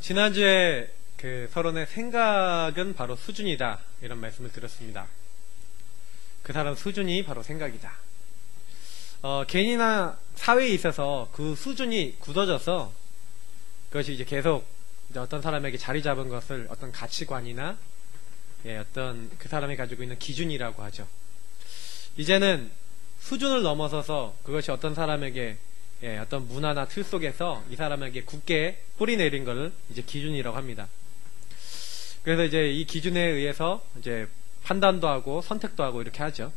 지난주에 그 서론의 생각은 바로 수준이다 이런 말씀을 드렸습니다. 그 사람 수준이 바로 생각이다. 개인이나 사회에 있어서 그 수준이 굳어져서 그것이 이제 계속 이제 어떤 사람에게 자리 잡은 것을 어떤 가치관이나 어떤 그 사람이 가지고 있는 기준이라고 하죠. 이제는 수준을 넘어서서 그것이 어떤 사람에게 어떤 문화나 틀 속에서 이 사람에게 굳게 뿌리 내린 것을 이제 기준이라고 합니다. 그래서 이제 이 기준에 의해서 이제 판단도 하고 선택도 하고 이렇게 하죠.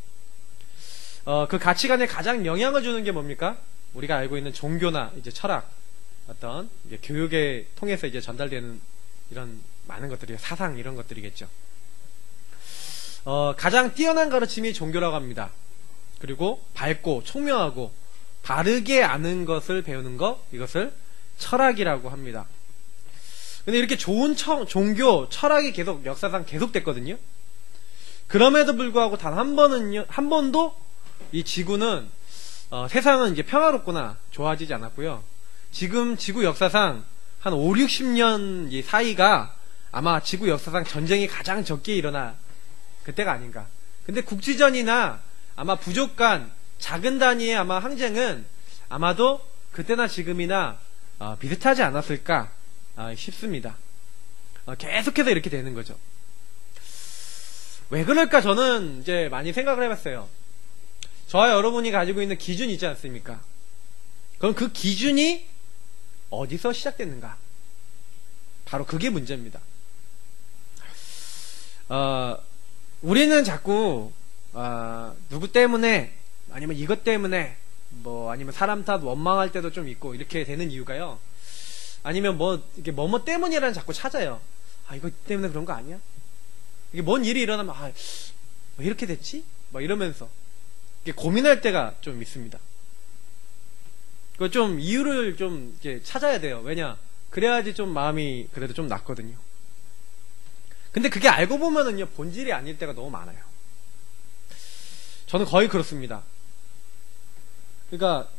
그 가치관에 가장 영향을 주는 게 뭡니까? 우리가 알고 있는 종교나 이제 철학, 어떤 이제 교육에 통해서 이제 전달되는 이런 많은 것들이 사상 이런 것들이겠죠. 가장 뛰어난 가르침이 종교라고 합니다. 그리고 밝고 총명하고 바르게 아는 것을 배우는 것, 이것을 철학이라고 합니다. 근데 이렇게 좋은 종교, 철학이 계속 역사상 계속됐거든요. 그럼에도 불구하고 단 한 번도 이 지구는 세상은 이제 평화롭거나 좋아지지 않았고요. 지금 지구 역사상 한 5, 60년 이 사이가 아마 지구 역사상 전쟁이 가장 적게 일어나 그때가 아닌가. 근데 국지전이나 아마 부족 간 작은 단위의 아마 항쟁은 아마도 그때나 지금이나 비슷하지 않았을까 싶습니다. 계속해서 이렇게 되는 거죠. 왜 그럴까 저는 이제 많이 생각을 해봤어요. 저와 여러분이 가지고 있는 기준이 있지 않습니까? 그럼 그 기준이 어디서 시작됐는가? 바로 그게 문제입니다. 우리는 자꾸 누구 때문에 아니면 이것 때문에 아니면 사람 탓 원망할 때도 좀 있고 이렇게 되는 이유가요. 아니면 이게 뭐뭐 때문이라는 자꾸 찾아요. 이거 때문에 그런 거 아니야? 이게 뭔 일이 일어나면 왜 이렇게 됐지? 이러면서 이게 고민할 때가 좀 있습니다. 그 좀 이유를 좀 이렇게 찾아야 돼요. 왜냐? 그래야지 좀 마음이 그래도 좀 낫거든요. 근데 그게 알고 보면은요 본질이 아닐 때가 너무 많아요. 저는 거의 그렇습니다. 그러니까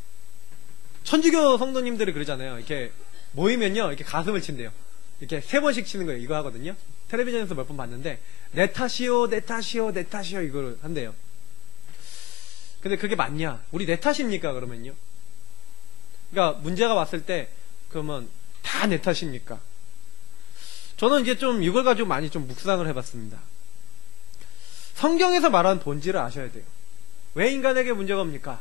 천주교 성도님들이 그러잖아요. 이렇게 모이면요 이렇게 가슴을 친대요. 이렇게 3번씩 치는 거예요. 이거 하거든요. 텔레비전에서 몇 번 봤는데 내 탓이요 내 탓이요 내 탓이요 이걸 한대요. 근데 그게 맞냐? 우리 내 탓입니까? 그러면요. 그러니까 문제가 왔을 때 그러면 다 내 탓입니까? 저는 이제 좀 이걸 가지고 많이 좀 묵상을 해봤습니다. 성경에서 말하는 본질을 아셔야 돼요. 왜 인간에게 문제가 옵니까?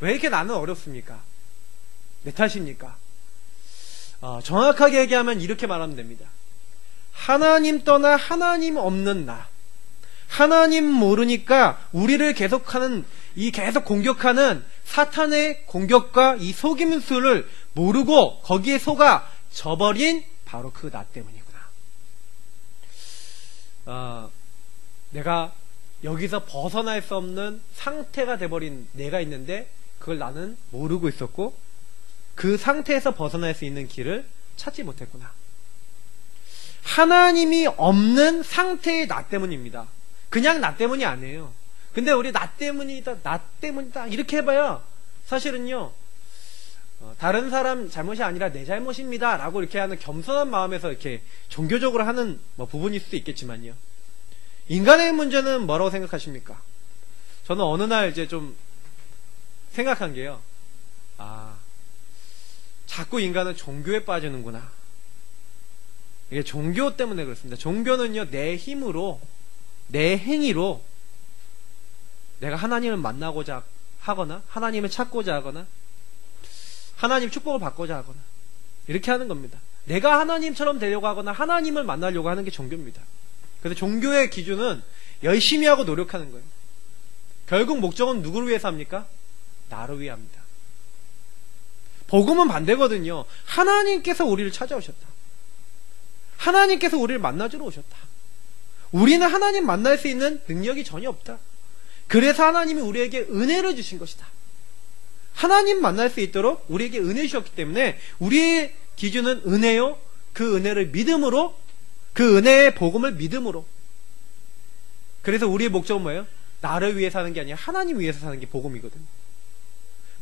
왜 이렇게 나는 어렵습니까? 내 탓입니까? 정확하게 얘기하면 이렇게 말하면 됩니다. 하나님 떠나 하나님 없는 나, 하나님 모르니까 우리를 계속 공격하는 사탄의 공격과 이 속임수를 모르고 거기에 속아 져버린 바로 그 나 때문이구나. 내가 여기서 벗어날 수 없는 상태가 돼버린 내가 있는데 그걸 나는 모르고 있었고 그 상태에서 벗어날 수 있는 길을 찾지 못했구나. 하나님이 없는 상태의 나 때문입니다. 그냥 나 때문이 아니에요. 근데 우리 나 때문이다 이렇게 해봐야 사실은요 다른 사람 잘못이 아니라 내 잘못입니다 라고 이렇게 하는 겸손한 마음에서 이렇게 종교적으로 하는 부분일 수도 있겠지만요, 인간의 문제는 뭐라고 생각하십니까? 저는 어느 날 이제 좀 생각한 게요, 자꾸 인간은 종교에 빠지는구나. 이게 종교 때문에 그렇습니다. 종교는요 내 힘으로 내 행위로 내가 하나님을 만나고자 하거나 하나님을 찾고자 하거나 하나님 축복을 받고자 하거나 이렇게 하는 겁니다. 내가 하나님처럼 되려고 하거나 하나님을 만나려고 하는 게 종교입니다. 그래서 종교의 기준은 열심히 하고 노력하는 거예요. 결국 목적은 누구를 위해서 합니까? 나를 위해 합니다. 복음은 반대거든요. 하나님께서 우리를 찾아오셨다. 하나님께서 우리를 만나주러 오셨다. 우리는 하나님 만날 수 있는 능력이 전혀 없다. 그래서 하나님이 우리에게 은혜를 주신 것이다. 하나님 만날 수 있도록 우리에게 은혜 주셨기 때문에 우리의 기준은 은혜요, 그 은혜를 믿음으로, 그 은혜의 복음을 믿음으로. 그래서 우리의 목적은 뭐예요? 나를 위해 사는 게 아니라 하나님 위해서 사는 게 복음이거든요.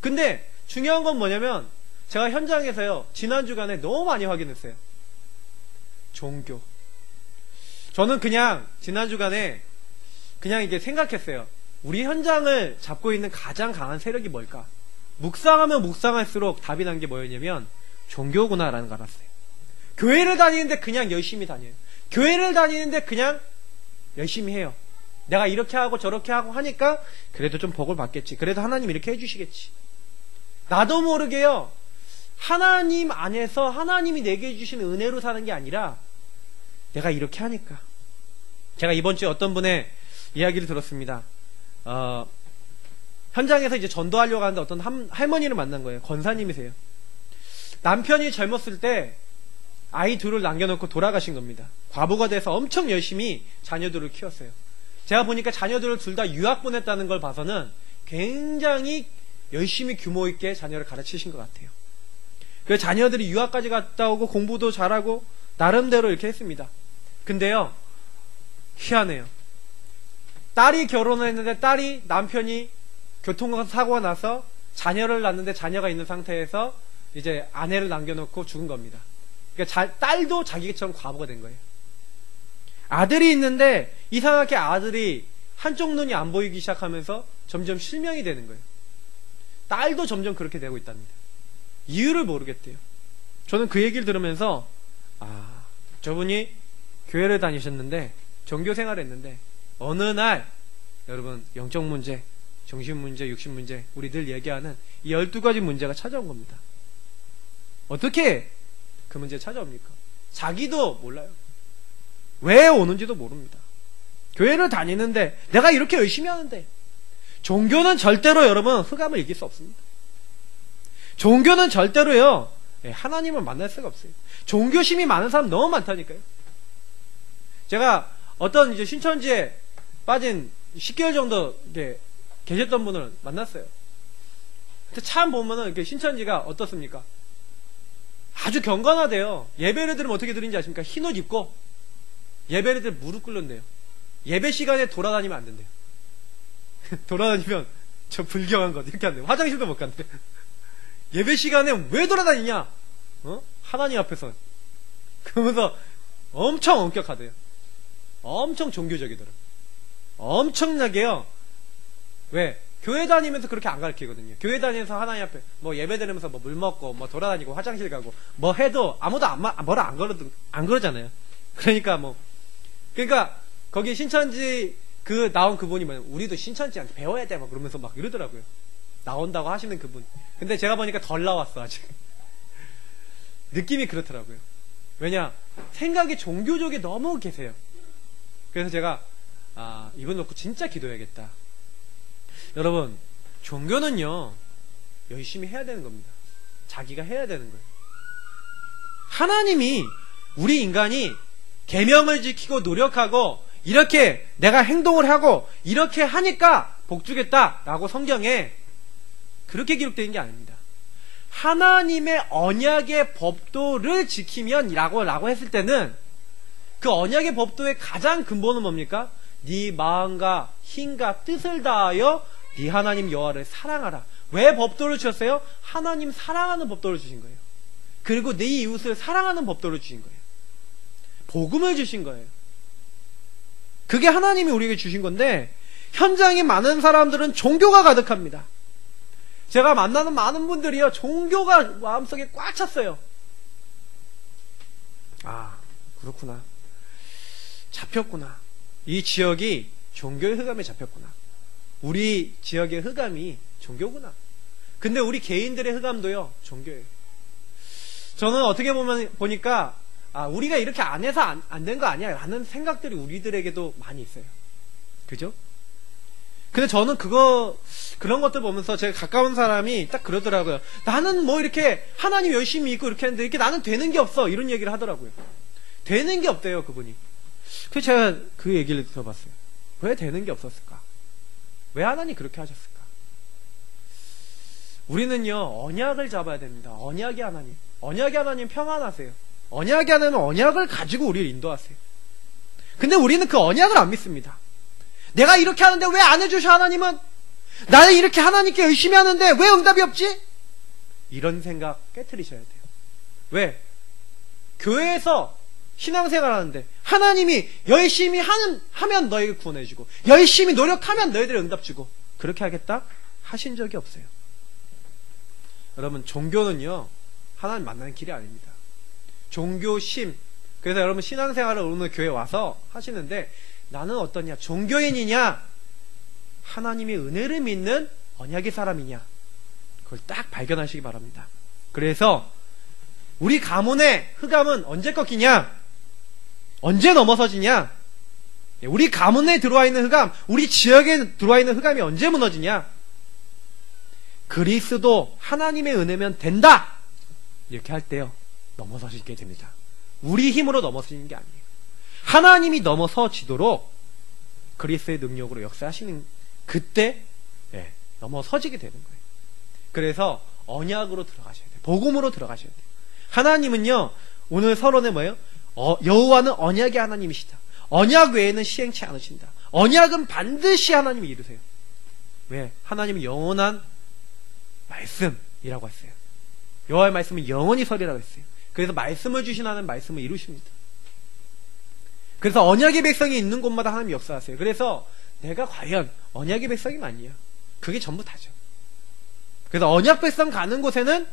근데 중요한 건 뭐냐면 제가 현장에서요 지난 주간에 너무 많이 확인했어요. 종교. 저는 그냥 지난 주간에 그냥 이게 생각했어요. 우리 현장을 잡고 있는 가장 강한 세력이 뭘까? 묵상하면 묵상할수록 답이 난 게 뭐였냐면 종교구나라는 걸 알았어요. 교회를 다니는데 그냥 열심히 다녀요. 교회를 다니는데 그냥 열심히 해요. 내가 이렇게 하고 저렇게 하고 하니까 그래도 좀 복을 받겠지. 그래도 하나님 이렇게 해주시겠지. 나도 모르게요. 하나님 안에서 하나님이 내게 해주신 은혜로 사는 게 아니라 내가 이렇게 하니까. 제가 이번 주에 어떤 분의 이야기를 들었습니다. 현장에서 이제 전도하려고 하는데 어떤 할머니를 만난 거예요. 권사님이세요. 남편이 젊었을 때 아이 둘을 남겨놓고 돌아가신 겁니다. 과부가 돼서 엄청 열심히 자녀들을 키웠어요. 제가 보니까 자녀들을 둘 다 유학 보냈다는 걸 봐서는 굉장히 열심히 규모 있게 자녀를 가르치신 것 같아요. 그래서 자녀들이 유학까지 갔다 오고 공부도 잘하고 나름대로 이렇게 했습니다. 근데요, 희한해요. 딸이 결혼을 했는데 남편이 교통사고가 나서 자녀를 낳는데 자녀가 있는 상태에서 이제 아내를 남겨놓고 죽은 겁니다. 그러니까 딸도 자기처럼 과부가 된 거예요. 아들이 있는데 이상하게 아들이 한쪽 눈이 안 보이기 시작하면서 점점 실명이 되는 거예요. 딸도 점점 그렇게 되고 있답니다. 이유를 모르겠대요. 저는 그 얘기를 들으면서 저분이 교회를 다니셨는데 종교 생활을 했는데 어느 날 여러분 영적 문제, 정신 문제, 육신 문제 우리 늘 얘기하는 이 12가지 문제가 찾아온 겁니다. 어떻게 그 문제가 찾아옵니까? 자기도 몰라요. 왜 오는지도 모릅니다. 교회를 다니는데 내가 이렇게 열심히 하는데 종교는 절대로 여러분 흑암을 이길 수 없습니다. 종교는 절대로요 하나님을 만날 수가 없어요. 종교심이 많은 사람 너무 많다니까요. 제가 어떤 이제 신천지에 빠진 10개월 정도 이렇게 계셨던 분을 만났어요. 근데 참 보면은 이렇게 신천지가 어떻습니까? 아주 경건하대요. 예배를 드리면 어떻게 드리는지 아십니까? 흰옷 입고 예배를 드리면 무릎 꿇는데요. 예배 시간에 돌아다니면 안 된대요. 돌아다니면 저 불경한 것 이렇게 한대요. 화장실도 못 간대. 예배 시간에 왜 돌아다니냐? 하나님 앞에서. 그러면서 엄청 엄격하대요. 엄청 종교적이더라고요. 엄청나게요. 왜? 교회 다니면서 그렇게 안 가르치거든요. 교회 다니면서 하나님 앞에 뭐 예배 드리면서 뭐 물 먹고 뭐 돌아다니고 화장실 가고 뭐 해도 아무도 뭐라 안 그러잖아요. 그러니까 거기 신천지 나온 그분이 우리도 신천지한테 배워야 돼 막 그러면서 막 이러더라고요. 나온다고 하시는 그분. 근데 제가 보니까 덜 나왔어 아직. 느낌이 그렇더라고요. 왜냐 생각이 종교적이 너무 계세요. 그래서 제가 이분 놓고 진짜 기도해야겠다. 여러분 종교는요 열심히 해야 되는 겁니다. 자기가 해야 되는 거예요. 하나님이 우리 인간이 계명을 지키고 노력하고 이렇게 내가 행동을 하고 이렇게 하니까 복 주겠다라고 성경에 그렇게 기록되어 있는 게 아닙니다. 하나님의 언약의 법도를 지키면 라고 했을 때는 그 언약의 법도의 가장 근본은 뭡니까? 네 마음과 힘과 뜻을 다하여 네 하나님 여호와를 사랑하라. 왜 법도를 주셨어요? 하나님 사랑하는 법도를 주신 거예요. 그리고 네 이웃을 사랑하는 법도를 주신 거예요. 복음을 주신 거예요. 그게 하나님이 우리에게 주신 건데 현장에 많은 사람들은 종교가 가득합니다. 제가 만나는 많은 분들이요 종교가 마음속에 꽉 찼어요. 그렇구나. 잡혔구나. 이 지역이 종교의 흑암에 잡혔구나. 우리 지역의 흑암이 종교구나. 근데 우리 개인들의 흑암도요 종교예요. 저는 어떻게 보니까 우리가 이렇게 안 해서 안 된 거 아니야 라는 생각들이 우리들에게도 많이 있어요. 그죠? 근데 저는 그런 것들 보면서 제가 가까운 사람이 딱 그러더라고요. 나는 뭐 이렇게 하나님 열심히 믿고 이렇게 했는데 이렇게 나는 되는 게 없어 이런 얘기를 하더라고요. 되는 게 없대요 그분이. 그래서 제가 그 얘기를 들어봤어요. 왜 되는 게 없었을까? 왜 하나님 그렇게 하셨을까? 우리는요 언약을 잡아야 됩니다. 언약의 하나님. 언약의 하나님 평안하세요. 언약의 하나님은 언약을 가지고 우리를 인도하세요. 근데 우리는 그 언약을 안 믿습니다. 내가 이렇게 하는데 왜 안 해주셔 하나님은? 나는 이렇게 하나님께 열심히 하는데 왜 응답이 없지? 이런 생각 깨트리셔야 돼요. 왜? 교회에서 신앙생활 하는데 하나님이 열심히 하면 너에게 구원해주고 열심히 노력하면 너희들의 응답 주고 그렇게 하겠다? 하신 적이 없어요. 여러분, 종교는요 하나님 만나는 길이 아닙니다. 종교심. 그래서 여러분 신앙생활을 오늘 교회 와서 하시는데 나는 어떠냐? 종교인이냐? 하나님의 은혜를 믿는 언약의 사람이냐? 그걸 딱 발견하시기 바랍니다. 그래서 우리 가문의 흑암은 언제 꺾이냐? 언제 넘어서지냐? 우리 가문에 들어와 있는 흑암, 우리 지역에 들어와 있는 흑암이 언제 무너지냐? 그리스도 하나님의 은혜면 된다! 이렇게 할 때요 넘어서시게 됩니다. 우리 힘으로 넘어서지는 게 아니에요. 하나님이 넘어서지도록 그리스도의 능력으로 역사하시는 그때 넘어서지게 되는 거예요. 그래서 언약으로 들어가셔야 돼요. 복음으로 들어가셔야 돼요. 하나님은요 오늘 서론에 뭐예요? 여호와는 언약의 하나님이시다. 언약 외에는 시행치 않으신다. 언약은 반드시 하나님이 이루세요. 왜? 하나님은 영원한 말씀이라고 했어요. 여호와의 말씀은 영원히 서리라고 했어요. 그래서 말씀을 주신 하나님 말씀을 이루십니다. 그래서 언약의 백성이 있는 곳마다 하나님이 역사하세요. 그래서 내가 과연 언약의 백성이 맞냐? 그게 전부 다죠. 그래서 언약 백성 가는 곳에는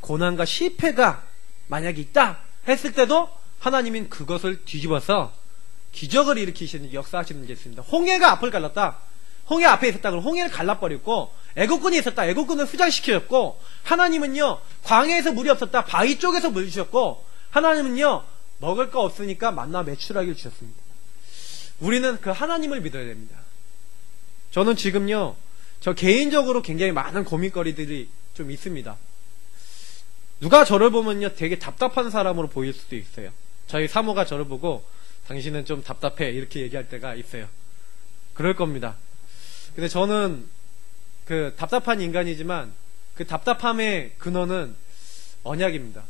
고난과 실패가 만약에 있다 했을 때도 하나님은 그것을 뒤집어서 기적을 일으키시는 역사하시는 게 있습니다. 홍해가 앞을 갈랐다. 홍해 앞에 있었다. 그럼 홍해를 갈라버렸고 애국군이 있었다. 애국군을 수장시켰고 하나님은요 광야에서 물이 없었다. 바위 쪽에서 물 주셨고 하나님은요 먹을 거 없으니까 만나 매출하기를 주셨습니다. 우리는 그 하나님을 믿어야 됩니다. 저는 지금요 저 개인적으로 굉장히 많은 고민거리들이 좀 있습니다. 누가 저를 보면요 되게 답답한 사람으로 보일 수도 있어요. 저희 사모가 저를 보고 당신은 좀 답답해 이렇게 얘기할 때가 있어요. 그럴 겁니다. 근데 저는 그 답답한 인간이지만 그 답답함의 근원은 언약입니다.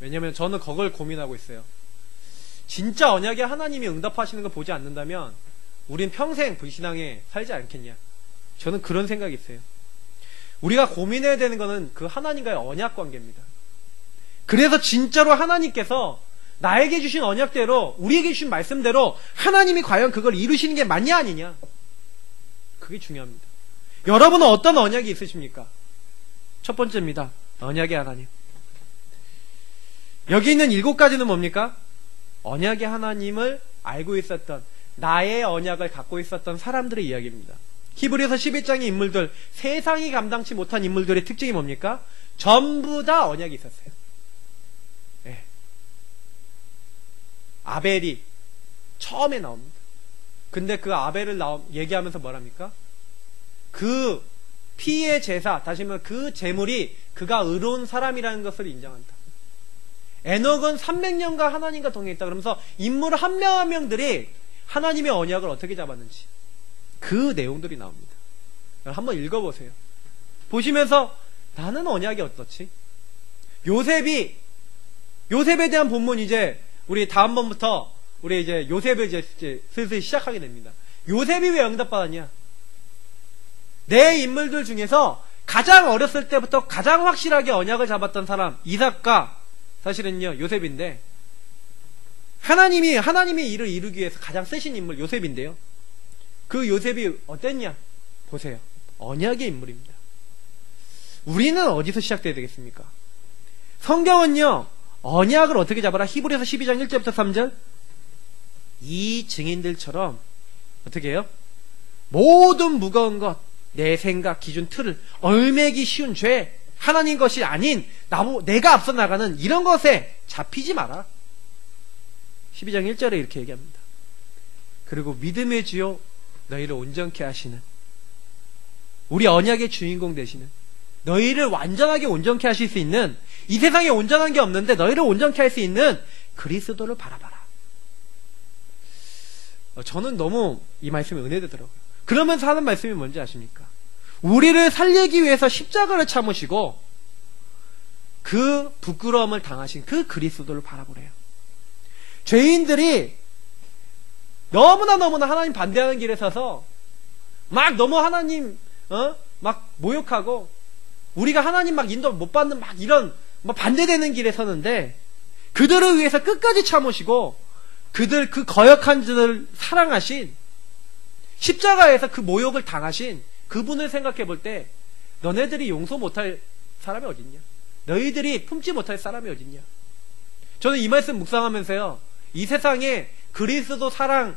왜냐면 저는 그걸 고민하고 있어요. 진짜 언약에 하나님이 응답하시는 걸 보지 않는다면 우린 평생 불신앙에 살지 않겠냐. 저는 그런 생각이 있어요. 우리가 고민해야 되는 거는 그 하나님과의 언약 관계입니다. 그래서 진짜로 하나님께서 나에게 주신 언약대로 우리에게 주신 말씀대로 하나님이 과연 그걸 이루시는 게 맞냐 아니냐. 그게 중요합니다. 여러분은 어떤 언약이 있으십니까? 첫 번째입니다. 언약의 하나님. 여기 있는 7가지는 뭡니까? 언약의 하나님을 알고 있었던 나의 언약을 갖고 있었던 사람들의 이야기입니다. 히브리서 11장의 인물들, 세상이 감당치 못한 인물들의 특징이 뭡니까? 전부 다 언약이 있었어요. 네. 아벨이 처음에 나옵니다. 근데 그 아벨을 얘기하면서 뭐랍니까? 그 피의 제사, 다시 말하면 그 제물이 그가 의로운 사람이라는 것을 인정한다. 에녹은 300년간 하나님과 동행했다. 그러면서 인물 한 명 한 명들이 하나님의 언약을 어떻게 잡았는지 그 내용들이 나옵니다. 한번 읽어보세요. 보시면서 나는 언약이 어떻지? 요셉에 대한 본문 이제 우리 다음번부터 우리 이제 요셉을 이제 슬슬 시작하게 됩니다. 요셉이 왜 응답받았냐? 내 인물들 중에서 가장 어렸을 때부터 가장 확실하게 언약을 잡았던 사람 이삭과 사실은요 요셉인데 하나님의 일을 이루기 위해서 가장 쓰신 인물 요셉인데요. 그 요셉이 어땠냐? 보세요. 언약의 인물입니다. 우리는 어디서 시작돼야 되겠습니까? 성경은요 언약을 어떻게 잡아라? 히브리서 12장 1절부터 3절 이 증인들처럼 어떻게 해요? 모든 무거운 것, 내 생각, 기준, 틀을 얼매기 쉬운 죄, 하나님 것이 아닌 내가 앞서 나가는 이런 것에 잡히지 마라. 12장 1절에 이렇게 얘기합니다. 그리고 믿음의 주요 너희를 온전케 하시는 우리 언약의 주인공 되시는 너희를 완전하게 온전케 하실 수 있는 이 세상에 온전한 게 없는데 너희를 온전케 할 수 있는 그리스도를 바라봐라. 저는 너무 이 말씀이 은혜되더라고요. 그러면서 하는 말씀이 뭔지 아십니까? 우리를 살리기 위해서 십자가를 참으시고 그 부끄러움을 당하신 그 그리스도를 바라보래요. 죄인들이 너무나 하나님 반대하는 길에 서서 막 너무 하나님 막 모욕하고 우리가 하나님 막 인도 못 받는 막 이런 막 반대되는 길에 서는데 그들을 위해서 끝까지 참으시고 그들 그 거역한 자들 사랑하신 십자가에서 그 모욕을 당하신 그분을 생각해 볼 때 너네들이 용서 못할 사람이 어딨냐? 너희들이 품지 못할 사람이 어딨냐? 저는 이 말씀 묵상하면서요, 이 세상에 그리스도 사랑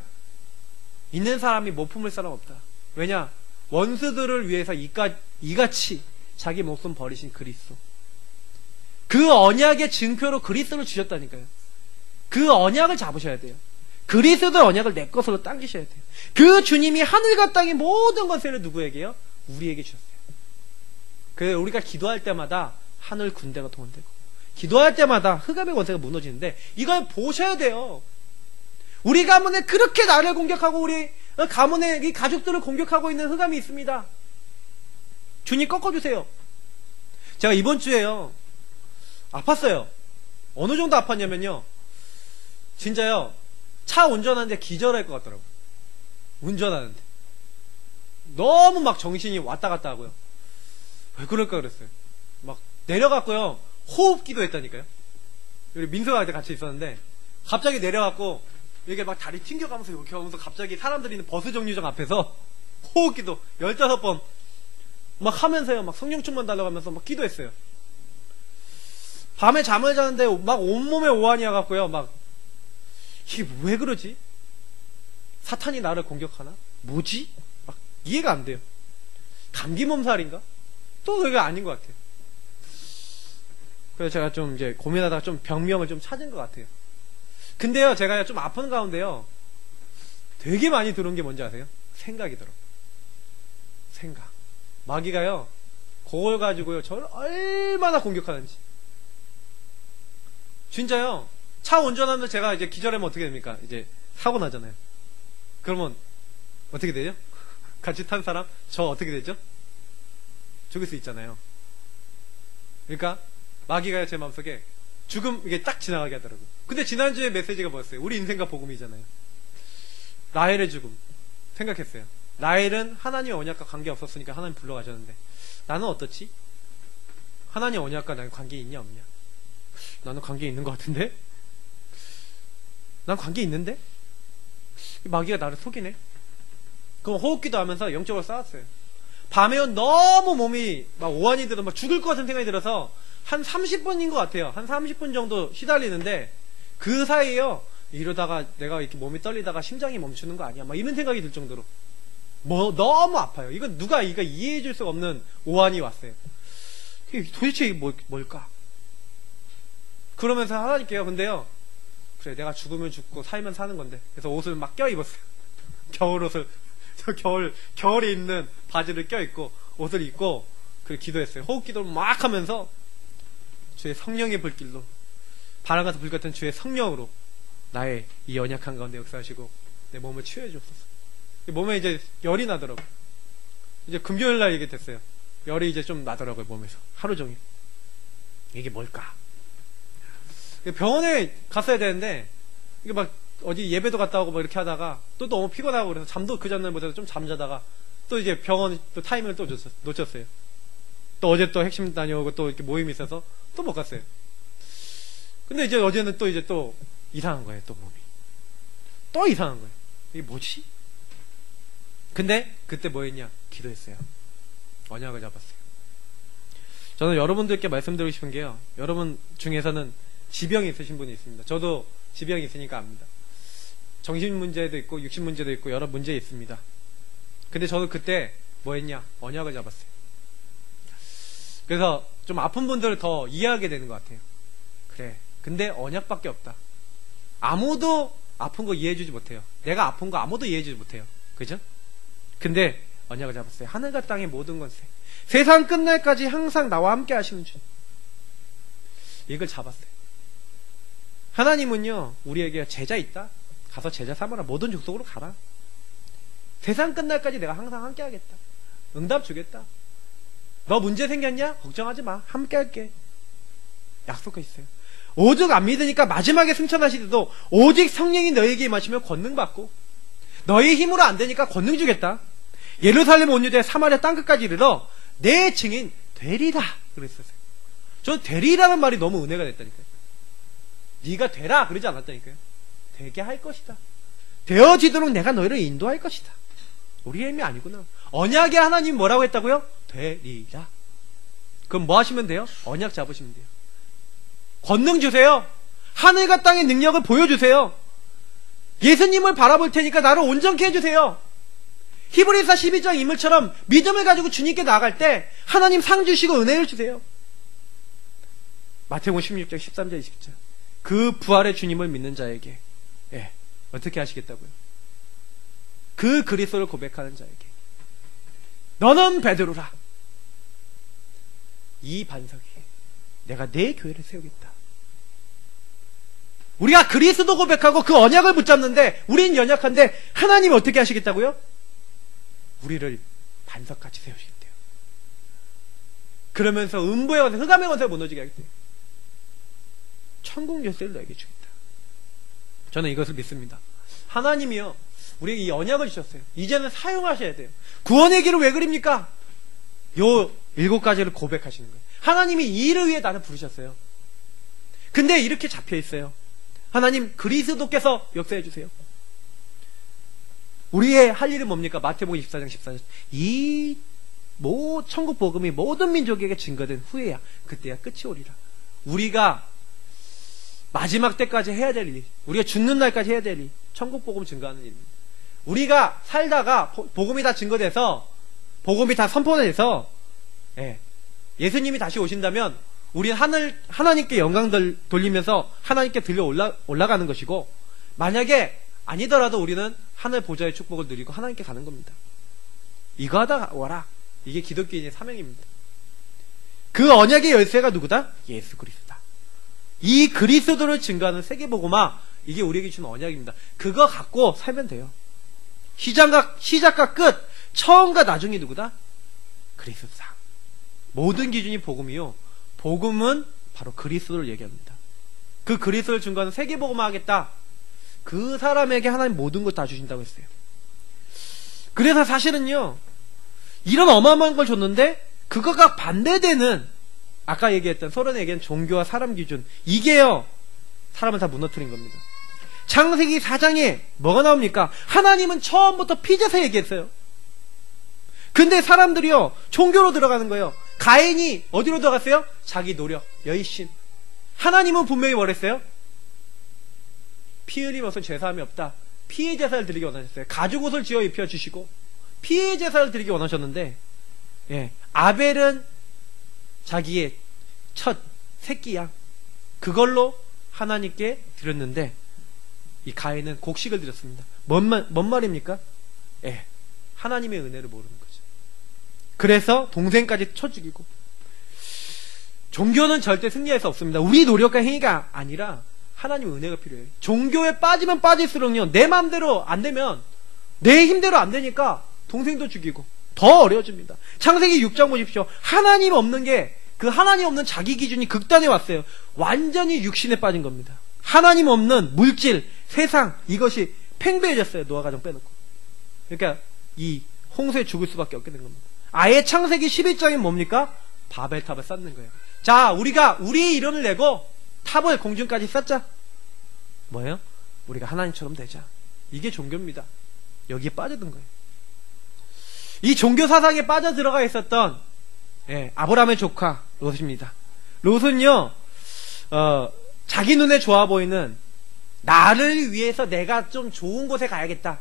있는 사람이 못 품을 사람 없다. 왜냐? 원수들을 위해서 이같이 자기 목숨 버리신 그리스도. 그 언약의 증표로 그리스도를 주셨다니까요. 그 언약을 잡으셔야 돼요. 그리스도의 언약을 내 것으로 당기셔야 돼요. 그 주님이 하늘과 땅의 모든 것을 누구에게요? 우리에게 주셨어요. 그래서 우리가 기도할 때마다 하늘 군대가 동원되고, 기도할 때마다 흑암의 권세가 무너지는데, 이걸 보셔야 돼요. 우리 가문에 그렇게 나를 공격하고 우리 가문의 이 가족들을 공격하고 있는 흑암이 있습니다. 주님 꺾어주세요. 제가 이번 주에요, 아팠어요. 어느 정도 아팠냐면요, 진짜요, 차 운전하는데 기절할 것 같더라고요. 운전하는데 너무 막 정신이 왔다 갔다 하고요. 왜 그럴까 그랬어요. 막 내려갔고요, 호흡기도 했다니까요. 우리 민서가 같이 있었는데 갑자기 내려갔고 이게 막 다리 튕겨가면서 이렇게 하면서 갑자기 사람들이 있는 버스 정류장 앞에서 호흡기도 15번 막 하면서요, 막 성령 충만 달라고 하면서 막 기도했어요. 밤에 잠을 자는데 막 온몸에 오한이 와갖고요, 막 이게 왜 그러지? 사탄이 나를 공격하나? 뭐지? 막 이해가 안 돼요. 감기 몸살인가? 또 그게 아닌 것 같아요. 그래서 제가 좀 이제 고민하다가 좀 병명을 좀 찾은 것 같아요. 근데요, 제가 좀 아픈 가운데요, 되게 많이 들어온 게 뭔지 아세요? 생각이더라고요. 생각. 마귀가요, 그걸 가지고요, 저를 얼마나 공격하는지. 진짜요, 차 운전하면서 제가 이제 기절하면 어떻게 됩니까? 이제 사고 나잖아요. 그러면 어떻게 되죠? 같이 탄 사람? 저 어떻게 되죠? 죽을 수 있잖아요. 그러니까 마귀가 제 마음속에 죽음 이게 딱 지나가게 하더라고요. 근데 지난주에 메시지가 뭐였어요? 우리 인생과 복음이잖아요. 라헬의 죽음 생각했어요. 라헬은 하나님의 언약과 관계 없었으니까 하나님 불러가셨는데, 나는 어떻지? 하나님의 언약과 나는 관계 있냐 없냐? 나는 관계 있는 것 같은데? 난 관계 있는데? 마귀가 나를 속이네? 그럼 호흡기도 하면서 영적으로 싸웠어요. 밤에요, 너무 몸이 막 오한이 들어 막 죽을 것 같은 생각이 들어서 한 30분인 것 같아요. 한 30분 정도 시달리는데, 그 사이에요, 이러다가 내가 이렇게 몸이 떨리다가 심장이 멈추는 거 아니야? 막 이런 생각이 들 정도로 너무 아파요. 이거 누가 이해해 줄 수가 없는 오한이 왔어요. 도대체 이게 뭘까? 그러면서 하나님께요, 근데요, 그래, 내가 죽으면 죽고 살면 사는 건데. 그래서 옷을 막 껴입었어요. 겨울옷을, 겨울에 입는 바지를 껴입고 옷을 입고 그리고 기도했어요. 호흡기도를 막 하면서 주의 성령의 불길로, 바람 같은 불 같은 주의 성령으로 나의 이 연약한 가운데 역사하시고 내 몸을 치유해 주옵소서. 몸에 이제 열이 나더라고요. 이제 금요일날 이게 됐어요. 열이 이제 좀 나더라고요, 몸에서. 하루 종일. 이게 뭘까? 병원에 갔어야 되는데, 이게 막 어디 예배도 갔다 오고 막 이렇게 하다가 또 너무 피곤하고 그래서 잠도 그 전날 못해서 좀 잠자다가 또 이제 병원 또 타이밍을 또 놓쳤어요. 또 어제 또 핵심 다녀오고 또 이렇게 모임이 있어서 또 못 갔어요. 근데 이제 어제는 또 이제 또 이상한 거예요, 또 몸이. 또 이상한 거예요. 이게 뭐지? 근데 그때 뭐 했냐? 기도했어요. 언약을 잡았어요. 저는 여러분들께 말씀드리고 싶은 게요, 여러분 중에서는 지병이 있으신 분이 있습니다. 저도 지병이 있으니까 압니다. 정신 문제도 있고 육신 문제도 있고 여러 문제 있습니다. 근데 저도 그때 뭐 했냐? 언약을 잡았어요. 그래서 좀 아픈 분들을 더 이해하게 되는 것 같아요. 그래, 근데 언약밖에 없다. 아무도 아픈 거 이해해주지 못해요. 내가 아픈 거 아무도 이해해주지 못해요. 그죠? 근데 언약을 잡았어요. 하늘과 땅의 모든 것에 세상 끝날까지 항상 나와 함께 하시는 주님, 이걸 잡았어요. 하나님은요, 우리에게 제자 있다? 가서 제자 삼아라. 모든 족속으로 가라. 세상 끝날까지 내가 항상 함께 하겠다. 응답 주겠다. 너 문제 생겼냐? 걱정하지 마. 함께 할게. 약속했어요. 오직 안 믿으니까 마지막에 승천하시더라도 오직 성령이 너에게 임하시면 권능 받고, 너의 힘으로 안 되니까 권능 주겠다. 예루살렘 온 유대 사마리아 땅끝까지 이르러 내 증인 되리라 그랬었어요. 저 되리라는 말이 너무 은혜가 됐다니까요. 네가 되라 그러지 않았다니까요. 되게 할 것이다. 되어지도록 내가 너희를 인도할 것이다. 우리의 힘이 아니구나. 언약의 하나님 뭐라고 했다고요? 되리라. 그럼 뭐 하시면 돼요? 언약 잡으시면 돼요. 권능 주세요. 하늘과 땅의 능력을 보여주세요. 예수님을 바라볼 테니까 나를 온전케 해주세요. 히브리서 12장 인물처럼 믿음을 가지고 주님께 나아갈 때 하나님 상 주시고 은혜를 주세요. 마태복음 16장 13절 20절 그 부활의 주님을 믿는 자에게 어떻게 하시겠다고요? 그 그리스도를 고백하는 자에게 너는 베드로라. 이 반석 위에 내가 내 교회를 세우겠다. 우리가 그리스도 고백하고 그 언약을 붙잡는데 우린 연약한데 하나님이 어떻게 하시겠다고요? 우리를 반석같이 세우시겠대요. 그러면서 음부의 권세, 흑암의 권세가 무너지게 하겠대요. 천국 열쇠를 너에게 주겠다. 저는 이것을 믿습니다. 하나님이요 우리에게 이 언약을 주셨어요. 이제는 사용하셔야 돼요. 구원의 길을 왜 그립니까? 요 7가지를 고백하시는 거예요. 하나님이 이 일을 위해 나를 부르셨어요. 근데 이렇게 잡혀 있어요. 하나님 그리스도께서 역사해 주세요. 우리의 할 일은 뭡니까? 마태복음 24장 14절 이 천국 복음이 모든 민족에게 증거된 후에야 그때야 끝이 오리라. 우리가 마지막 때까지 해야 될 일, 우리가 죽는 날까지 해야 될 일, 천국 복음 증거하는 일입니다. 우리가 살다가 복음이 다 증거돼서 복음이 다 선포돼서 예수님이 다시 오신다면 우리는 하나님께 영광 돌리면서 하나님께 들려 올라가는 것이고, 만약에 아니더라도 우리는 하늘 보좌의 축복을 누리고 하나님께 가는 겁니다. 이거 하다 와라. 이게 기독교인의 사명입니다. 그 언약의 열쇠가 누구다? 예수 그리스도다. 이 그리스도를 증거하는 세계복음화, 이게 우리에게 주는 언약입니다. 그거 갖고 살면 돼요. 시작과 끝, 처음과 나중이 누구다? 그리스도다. 모든 기준이 복음이요. 복음은 바로 그리스도를 얘기합니다. 그 그리스도를 증거하는 세계복음화 하겠다. 그 사람에게 하나님 모든 걸 다 주신다고 했어요. 그래서 사실은요, 이런 어마어마한 걸 줬는데 그거가 반대되는, 아까 얘기했던 서론에 얘기한 종교와 사람 기준, 이게요 사람을 다 무너뜨린 겁니다. 창세기 4장에 뭐가 나옵니까? 하나님은 처음부터 피제사 얘기했어요. 근데 사람들이요 종교로 들어가는 거예요. 가인이 어디로 들어갔어요? 자기 노력, 열심. 하나님은 분명히 뭐랬어요? 피 흘림없은 죄사함이 없다. 피의 제사를 드리기 원하셨어요. 가죽 옷을 지어 입혀주시고 피의 제사를 드리기 원하셨는데, 아벨은 자기의 첫 새끼 양, 그걸로 하나님께 드렸는데 이 가인은 곡식을 드렸습니다. 뭔 말입니까? 하나님의 은혜를 모르는 거죠. 그래서 동생까지 쳐 죽이고. 종교는 절대 승리할 수 없습니다. 우리 노력과 행위가 아니라 하나님의 은혜가 필요해요. 종교에 빠지면 빠질수록요, 내 마음대로 안 되면, 내 힘대로 안 되니까 동생도 죽이고 더 어려워집니다. 창세기 6장 보십시오. 하나님 없는 게, 그 하나님 없는 자기 기준이 극단에 왔어요. 완전히 육신에 빠진 겁니다. 하나님 없는 물질, 세상, 이것이 팽배해졌어요. 노아 가정 빼놓고. 그러니까 이 홍수에 죽을 수밖에 없게 된 겁니다. 아예 창세기 11장이 뭡니까? 바벨탑을 쌓는 거예요. 자, 우리가 우리의 이름을 내고 탑을 공중까지 쌓자. 뭐예요? 우리가 하나님처럼 되자. 이게 종교입니다. 여기에 빠져든 거예요. 이 종교 사상에 빠져 들어가 있었던 아브라함의 조카 롯입니다. 롯은요 자기 눈에 좋아 보이는, 나를 위해서 내가 좀 좋은 곳에 가야겠다.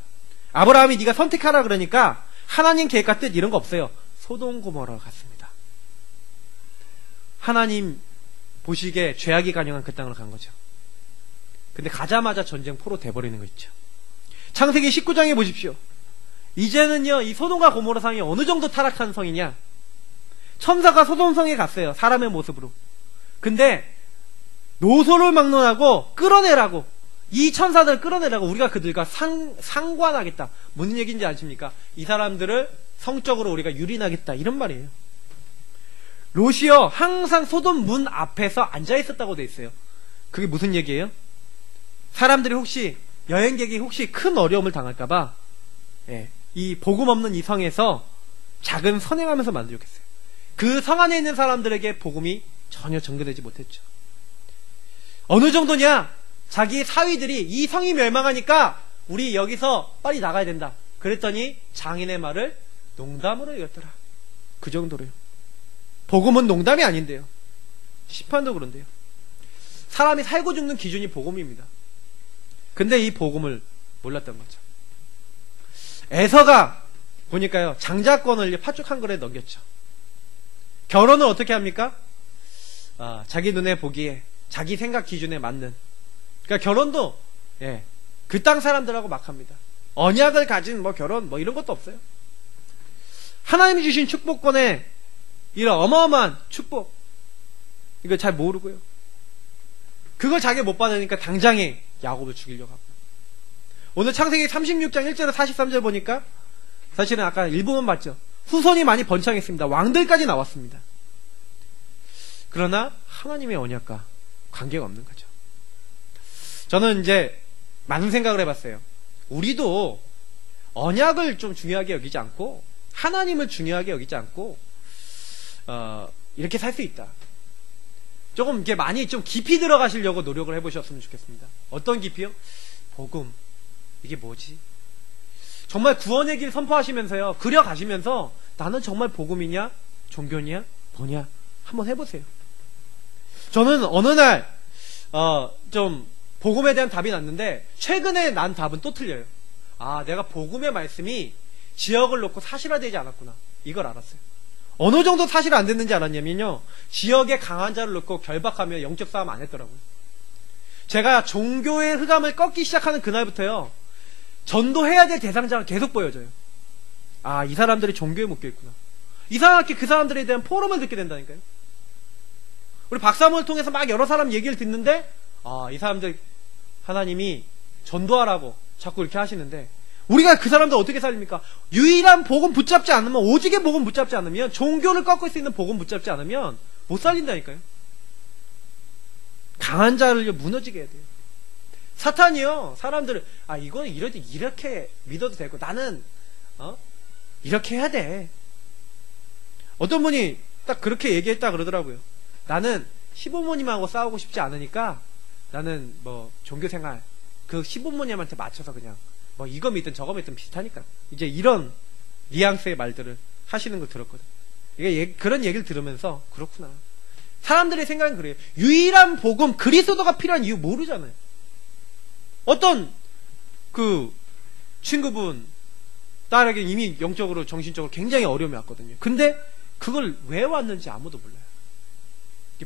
아브라함이 네가 선택하라 그러니까 하나님 계획과 뜻 이런 거 없어요. 소돔 고모라로 갔습니다. 하나님 보시기에 죄악이 간영한 그 땅으로 간 거죠. 근데 가자마자 전쟁 포로 돼버리는 거 있죠. 창세기 19장에 보십시오. 이제는요 이 소돔과 고모라 성이 어느 정도 타락한 성이냐, 천사가 소돔성에 갔어요. 사람의 모습으로. 근데 노소를 막론하고 끌어내라고, 이 천사들을 끌어내라고 우리가 그들과 상관하겠다. 무슨 얘기인지 아십니까? 이 사람들을 성적으로 우리가 유린하겠다, 이런 말이에요. 롯이요 항상 소돔 문 앞에서 앉아있었다고 돼 있어요. 그게 무슨 얘기예요? 사람들이 혹시, 여행객이 혹시 큰 어려움을 당할까봐 이 복음 없는 이 성에서 작은 선행하면서 만들었겠어요. 그 성 안에 있는 사람들에게 복음이 전혀 전개되지 못했죠. 어느 정도냐? 자기 사위들이 이 성이 멸망하니까 우리 여기서 빨리 나가야 된다. 그랬더니 장인의 말을 농담으로 여겼더라. 그 정도로요. 복음은 농담이 아닌데요. 심판도 그런데요. 사람이 살고 죽는 기준이 복음입니다. 근데 이 복음을 몰랐던 거죠. 에서가 보니까요, 장자권을 팥죽 한 그릇에 넘겼죠. 결혼을 어떻게 합니까? 자기 눈에 보기에 자기 생각 기준에 맞는. 그러니까 결혼도 그 땅 사람들하고 막 합니다. 언약을 가진 결혼 이런 것도 없어요. 하나님이 주신 축복권에 이런 어마어마한 축복, 이거 잘 모르고요. 그걸 자기가 못 받으니까 당장에 야곱을 죽이려고 하고. 오늘 창세기 36장 1절에서 43절 보니까 사실은 아까 일부분 봤죠. 후손이 많이 번창했습니다. 왕들까지 나왔습니다. 그러나 하나님의 언약과 관계가 없는 거죠. 저는 이제 많은 생각을 해봤어요. 우리도 언약을 좀 중요하게 여기지 않고 하나님을 중요하게 여기지 않고 이렇게 살 수 있다. 조금 이렇게 많이 좀 깊이 들어가시려고 노력을 해보셨으면 좋겠습니다. 어떤 깊이요? 복음. 이게 뭐지? 정말 구원의 길 선포하시면서요, 그려가시면서 나는 정말 복음이냐 종교냐 뭐냐 한번 해보세요. 저는 어느 날 좀 복음에 대한 답이 났는데 최근에 난 답은 또 틀려요. 내가 복음의 말씀이 지역을 놓고 사실화되지 않았구나, 이걸 알았어요. 어느 정도 사실 안 됐는지 알았냐면요, 지역에 강한 자를 놓고 결박하며 영적 싸움 안 했더라고요. 제가 종교의 흑암을 꺾기 시작하는 그날부터요, 전도해야 될 대상자가 계속 보여져요. 이 사람들이 종교에 묶여있구나. 이상하게 그 사람들에 대한 포럼을 듣게 된다니까요. 우리 박사모를 통해서 막 여러 사람 얘기를 듣는데 이 사람들 하나님이 전도하라고 자꾸 이렇게 하시는데, 우리가 그 사람들 어떻게 살립니까? 유일한 복음 붙잡지 않으면, 오직의 복음 붙잡지 않으면, 종교를 꺾을 수 있는 복음 붙잡지 않으면 못 살린다니까요. 강한 자를 무너지게 해야 돼요. 사탄이요, 사람들을 이거는 이렇게 믿어도 되고 나는 이렇게 해야 돼. 어떤 분이 딱 그렇게 얘기했다 그러더라고요. 나는 시부모님하고 싸우고 싶지 않으니까 나는 종교생활 그 시부모님한테 맞춰서 그냥 이거 믿든 저거 믿든 비슷하니까, 이제 이런 뉘앙스의 말들을 하시는 걸 들었거든. 그런 얘기를 들으면서 그렇구나. 사람들의 생각은 그래요. 유일한 복음, 그리스도가 필요한 이유 모르잖아요. 어떤 그 친구분 딸에게 이미 영적으로 정신적으로 굉장히 어려움이 왔거든요. 근데 그걸 왜 왔는지 아무도 몰라요.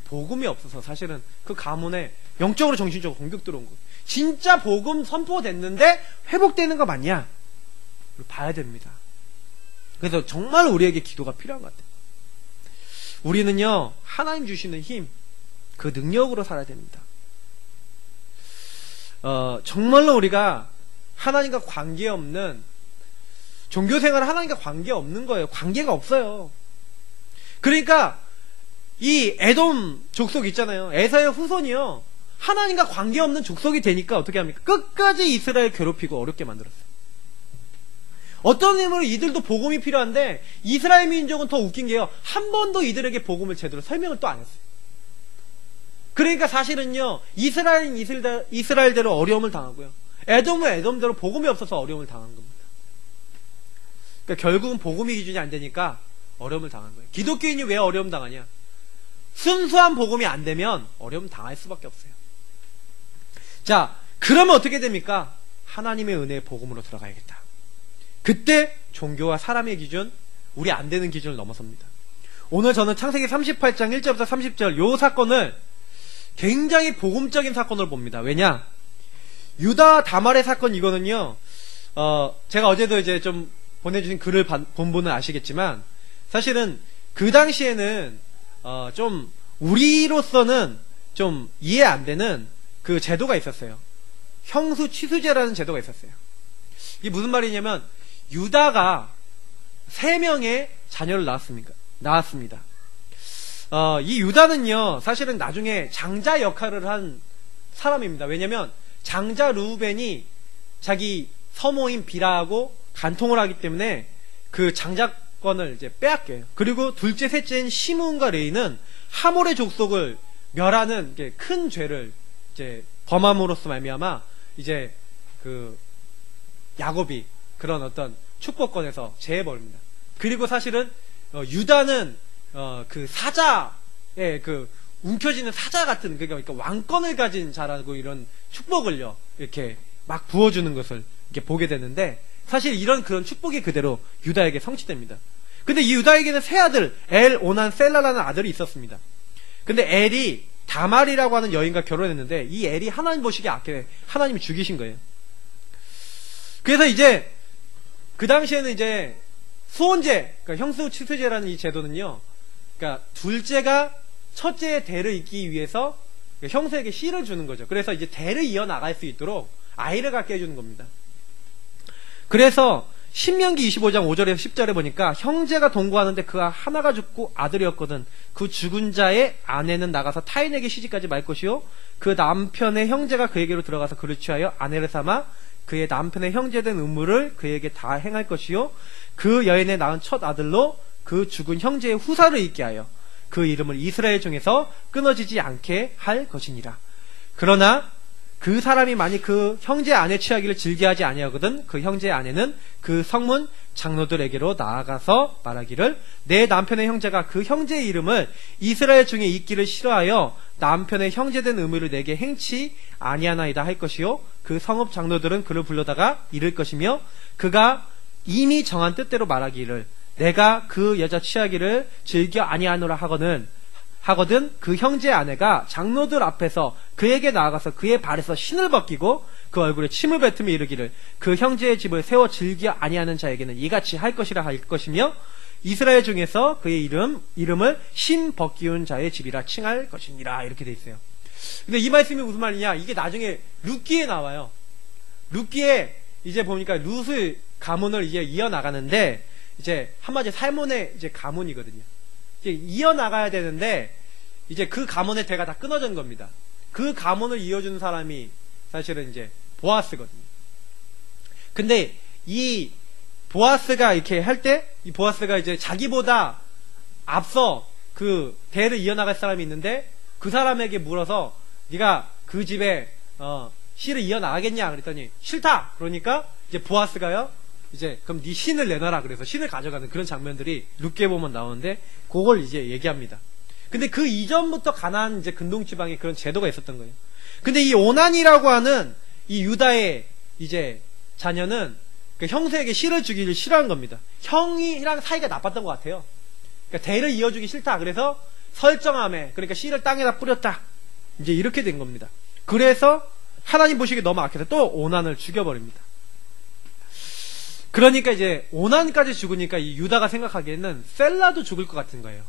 복음이 없어서 사실은 그 가문에 영적으로 정신적으로 공격 들어온 거예요. 진짜 복음 선포됐는데 회복되는 거 맞냐? 봐야 됩니다. 그래서 정말 우리에게 기도가 필요한 것 같아요. 우리는요, 하나님 주시는 힘, 그 능력으로 살아야 됩니다. 정말로 우리가 하나님과 관계없는 종교생활은 하나님과 관계없는 거예요. 관계가 없어요. 그러니까 이 에돔 족속 있잖아요. 에사의 후손이요, 하나님과 관계없는 족속이 되니까 어떻게 합니까? 끝까지 이스라엘 괴롭히고 어렵게 만들었어요. 어떤 의미로 이들도 복음이 필요한데 이스라엘 민족은 더 웃긴 게요, 한 번도 이들에게 복음을 제대로 설명을 또 안 했어요. 그러니까 사실은요, 이스라엘은 이스라엘대로 어려움을 당하고요, 에돔은 에돔대로 복음이 없어서 어려움을 당한 겁니다. 그러니까 결국은 복음이 기준이 안 되니까 어려움을 당한 거예요. 기독교인이 왜 어려움 당하냐? 순수한 복음이 안 되면 어려움 당할 수밖에 없어요. 자, 그러면 어떻게 됩니까? 하나님의 은혜의 복음으로 들어가야겠다. 그때 종교와 사람의 기준, 우리 안 되는 기준을 넘어섭니다. 오늘 저는 창세기 38장 1절부터 30절 요 사건을 굉장히 복음적인 사건으로 봅니다. 왜냐? 유다 다말의 사건, 이거는요, 제가 어제도 이제 좀 보내주신 글을 본 분은 아시겠지만, 사실은 그 당시에는 좀 우리로서는 좀 이해 안 되는 그 제도가 있었어요. 형수 취수제라는 제도가 있었어요. 이게 무슨 말이냐면, 유다가 3명의 자녀를 낳았습니다. 이 유다는요, 사실은 나중에 장자 역할을 한 사람입니다. 왜냐면 장자 르우벤이 자기 서모인 비라하고 간통을 하기 때문에 그 장자권을 이제 빼앗겨요. 그리고 둘째, 셋째인 시므온과 레이는 하몰의 족속을 멸하는 큰 죄를 이제 범함으로써 말미암아 이제 그 야곱이 그런 어떤 축복권에서 제해버립니다. 그리고 사실은 유다는 그 사자의 그 움켜쥐는 사자 같은, 그러니까 왕권을 가진 자라고 이런 축복을요 이렇게 막 부어주는 것을 이렇게 보게 되는데, 사실 이런 그런 축복이 그대로 유다에게 성취됩니다. 근데 이 유다에게는 세 아들 엘, 오난, 셀라라는 아들이 있었습니다. 근데 엘이 다말이라고 하는 여인과 결혼했는데, 이 엘이 하나님 보시기에 악해 하나님이 죽이신 거예요. 그래서 이제 그 당시에는 이제 수혼제, 그러니까 형수치수제라는 이 제도는요, 그러니까 둘째가 첫째의 대를 잇기 위해서 형수에게 씨를 주는 거죠. 그래서 이제 대를 이어나갈 수 있도록 아이를 갖게 해주는 겁니다. 그래서 신명기 25장 5절에서 10절에 보니까 형제가 동거하는데 그가 하나가 죽고 아들이었거든. 그 죽은 자의 아내는 나가서 타인에게 시집가지 말 것이요, 그 남편의 형제가 그에게로 들어가서 그를 취하여 아내를 삼아 그의 남편의 형제된 의무를 그에게 다 행할 것이요, 그 여인의 낳은 첫 아들로 그 죽은 형제의 후사를 있게 하여 그 이름을 이스라엘 중에서 끊어지지 않게 할 것이니라. 그러나 그 사람이 만일 그 형제의 아내 취하기를 즐겨하지 아니하거든 그 형제의 아내는 그 성문 장로들에게로 나아가서 말하기를 내 남편의 형제가 그 형제의 이름을 이스라엘 중에 있기를 싫어하여 남편의 형제된 의무를 내게 행치 아니하나이다 할 것이요, 그 성읍 장로들은 그를 불러다가 이를 것이며 그가 이미 정한 뜻대로 말하기를 내가 그 여자 취하기를 즐겨 아니하노라 하거든 그 형제의 아내가 장로들 앞에서 그에게 나아가서 그의 발에서 신을 벗기고 그 얼굴에 침을 뱉으며 이르기를 그 형제의 집을 세워 즐겨 아니하는 자에게는 이같이 할 것이라 할 것이며 이스라엘 중에서 그의 이름을 신 벗기운 자의 집이라 칭할 것이니라. 이렇게 돼 있어요. 근데 이 말씀이 무슨 말이냐, 이게 나중에 룻기에 나와요. 룻기에 이제 보니까 룻의 가문을 이제 이어나가는데, 이제 한마디 살몬의 이제 가문이거든요. 이제 이어나가야 되는데 이제 그 가문의 대가 다 끊어진 겁니다. 그 가문을 이어주는 사람이 사실은 이제 보아스거든요. 근데 이 보아스가 이렇게 할 때, 이 보아스가 이제 자기보다 앞서 그 대를 이어나갈 사람이 있는데 그 사람에게 물어서 네가 그 집에 씨를 이어나가겠냐 그랬더니 싫다. 그러니까 이제 보아스가요, 이제 그럼 네 신을 내놔라. 그래서 신을 가져가는 그런 장면들이 룻기에 보면 나오는데 그걸 이제 얘기합니다. 근데 그 이전부터 가나안 이제 근동 지방에 그런 제도가 있었던 거예요. 근데 이 오난이라고 하는 이 유다의 이제 자녀는 그 형수에게 씨를 주기를 싫어한 겁니다. 형이랑 사이가 나빴던 것 같아요. 그러니까 대를 이어주기 싫다. 그래서 설정함에, 그러니까 씨를 땅에다 뿌렸다. 이제 이렇게 된 겁니다. 그래서 하나님 보시기에 너무 악해서 또 오난을 죽여버립니다. 그러니까 이제 오난까지 죽으니까 이 유다가 생각하기에는 셀라도 죽을 것 같은 거예요.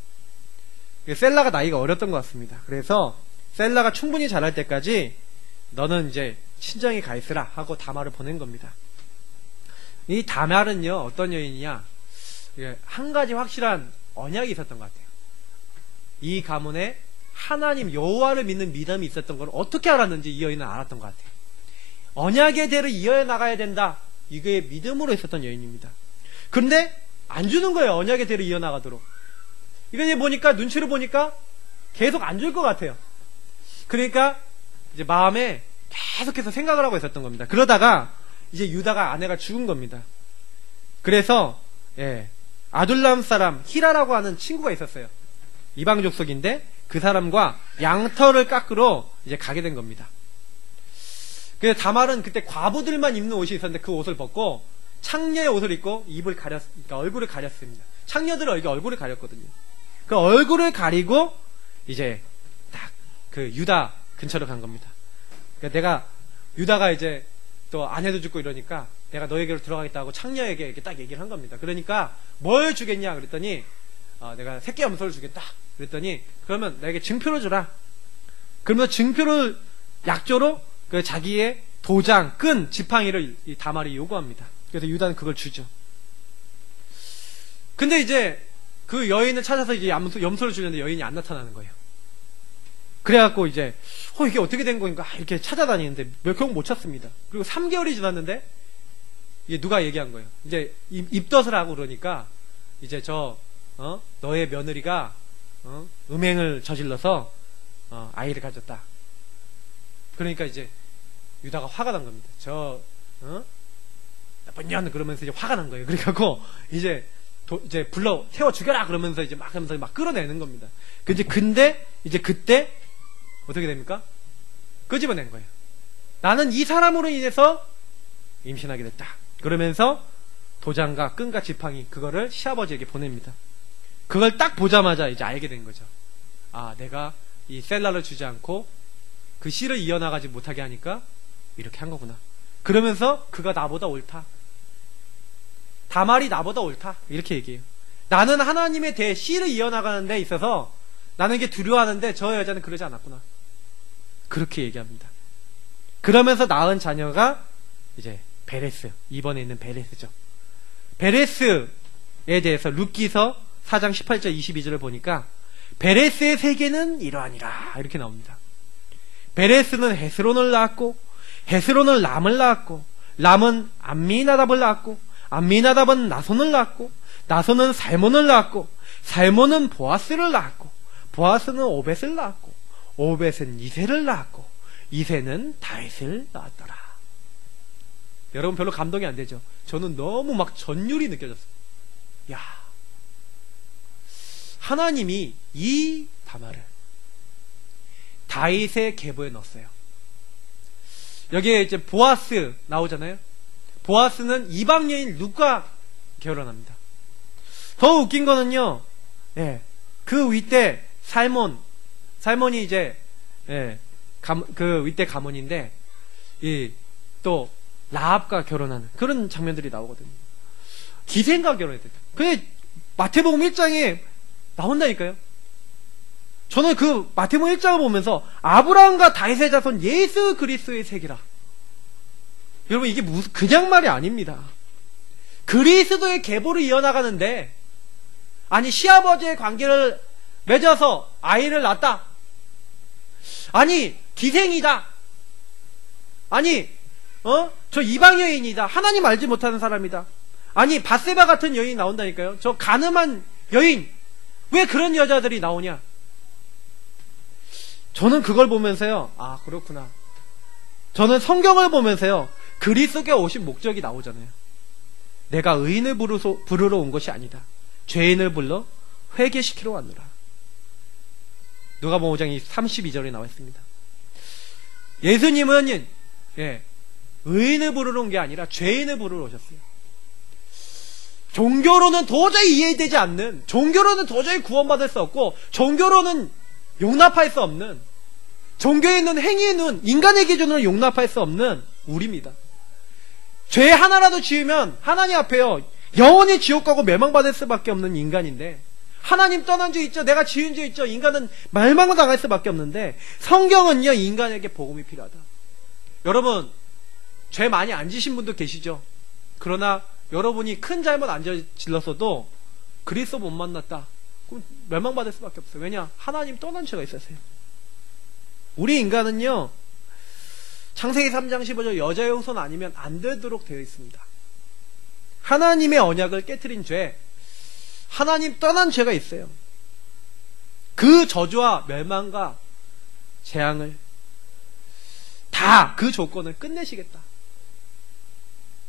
셀라가 나이가 어렸던 것 같습니다. 그래서 셀라가 충분히 자랄 때까지 너는 이제 친정에 가 있으라 하고 다말을 보낸 겁니다. 이 다말은요 어떤 여인이냐, 한 가지 확실한 언약이 있었던 것 같아요. 이 가문에 하나님 여호와를 믿는 믿음이 있었던 걸 어떻게 알았는지 이 여인은 알았던 것 같아요. 언약의 대를 이어해 나가야 된다, 이게 믿음으로 있었던 여인입니다. 그런데 안 주는 거예요. 언약의 대를 이어나가도록. 이거 보니까, 눈치를 보니까 계속 안 줄 것 같아요. 그러니까 이제 마음에 계속해서 생각을 하고 있었던 겁니다. 그러다가 이제 유다가 아내가 죽은 겁니다. 그래서 아둘람 사람 히라라고 하는 친구가 있었어요. 이방 족속인데 그 사람과 양털을 깎으러 이제 가게 된 겁니다. 그래서 다말은 그때 과부들만 입는 옷이 있었는데 그 옷을 벗고 창녀의 옷을 입고 그러니까 얼굴을 가렸습니다. 창녀들은 여기 얼굴을 가렸거든요. 그 얼굴을 가리고 이제 딱 그 유다 근처로 간 겁니다. 그러니까 유다가 이제 또 아내도 죽고 이러니까 내가 너에게로 들어가겠다고 창녀에게 이렇게 딱 얘기를 한 겁니다. 그러니까 뭘 주겠냐 그랬더니 내가 새끼 염소를 주겠다. 그랬더니 그러면 나에게 증표를 주라. 그러면서 증표를 약조로 그 자기의 도장, 끈, 지팡이를 이 다말이 요구합니다. 그래서 유다는 그걸 주죠. 근데 이제 그 여인을 찾아서 이제 염소를 주려는데 여인이 안 나타나는 거예요. 그래갖고 이제 이게 어떻게 된 건가 이렇게 찾아다니는데 결국 못 찾습니다. 그리고 3개월이 지났는데 이게 누가 얘기한 거예요. 이제 입덧을 하고 그러니까 이제 너의 며느리가 음행을 저질러서 아이를 가졌다. 그러니까 이제 유다가 화가 난 겁니다. 나쁜 년 그러면서 이제 화가 난 거예요. 그래갖고 이제 불러 태워 죽여라 그러면서 이제 막 하면서 막 끌어내는 겁니다. 근데 이제 그때 어떻게 됩니까? 끄집어낸 거예요. 나는 이 사람으로 인해서 임신하게 됐다. 그러면서 도장과 끈과 지팡이 그거를 시아버지에게 보냅니다. 그걸 딱 보자마자 이제 알게 된 거죠. 아, 내가 이 셀라를 주지 않고 그 씨를 이어나가지 못하게 하니까 이렇게 한 거구나. 그러면서 그가 나보다 옳다. 다말이 나보다 옳다. 이렇게 얘기해요. 나는 하나님에 대해 씨를 이어나가는 데 있어서 나는 이게 두려워하는데 저 여자는 그러지 않았구나. 그렇게 얘기합니다. 그러면서 낳은 자녀가 이제 베레스, 이번에 있는 베레스죠. 베레스에 대해서 룻기서 4장 18절 22절을 보니까 베레스의 세계는 이러하니라 이렇게 나옵니다. 베레스는 헤스론을 낳았고 헤스론은 람을 낳았고 람은 암미나답을 낳았고 암미나답은 나손을 낳았고 나손은 살몬을 낳았고 살몬은 보아스를 낳았고 보아스는 오벳을 낳았고 오벳은 이새를 낳았고 이새는 다윗을 낳았더라. 여러분 별로 감동이 안 되죠? 저는 너무 막 전율이 느껴졌어요. 야, 하나님이 이 다말을 다윗의 계보에 넣었어요. 여기에 이제 보아스 나오잖아요. 보아스는 이방 여인 룻과 결혼합니다. 더 웃긴 거는요, 그 윗대 살몬이 이제 그 윗대 가문인데 또 라합과 결혼하는 그런 장면들이 나오거든요. 기생과 결혼했대요. 근데 마태복음 1장에 나온다니까요. 저는 그 마태복음 1장을 보면서 아브라함과 다윗의 자손 예수 그리스도의 세계라. 여러분 이게 무슨 그냥 말이 아닙니다. 그리스도의 계보를 이어나가는데 아니 시아버지의 관계를 맺어서 아이를 낳았다. 아니 기생이다. 아니 저 이방 여인이다. 하나님 알지 못하는 사람이다. 아니 바세바 같은 여인이 나온다니까요. 저 가늠한 여인. 왜 그런 여자들이 나오냐. 저는 그걸 보면서요, 아 그렇구나. 저는 성경을 보면서요, 그리스도께 오신 목적이 나오잖아요. 내가 의인을 부르러 온 것이 아니다. 죄인을 불러 회개시키러 왔노라. 누가복음 5장 32절에 나와 있습니다. 예수님은 의인을 부르러 온 게 아니라 죄인을 부르러 오셨어요. 종교로는 도저히 이해되지 않는, 종교로는 도저히 구원받을 수 없고, 종교로는 용납할 수 없는, 종교에 있는 행위는 인간의 기준으로 용납할 수 없는 우리입니다. 죄 하나라도 지으면 하나님 앞에요, 영원히 지옥 가고 멸망받을 수밖에 없는 인간인데, 하나님 떠난 죄 있죠. 내가 지은 죄 있죠. 인간은 멸망을 당할 수밖에 없는데, 성경은요, 인간에게 복음이 필요하다. 여러분, 죄 많이 안 지신 분도 계시죠? 그러나 여러분이 큰 잘못 안 저질렀어도 그리스도 못 만났다. 그럼 멸망받을 수밖에 없어요. 왜냐? 하나님 떠난 죄가 있었어요. 우리 인간은요, 창세기 3장 15절 여자의 후손 아니면 안 되도록 되어 있습니다. 하나님의 언약을 깨트린 죄, 하나님 떠난 죄가 있어요. 그 저주와 멸망과 재앙을 다 그 조건을 끝내시겠다.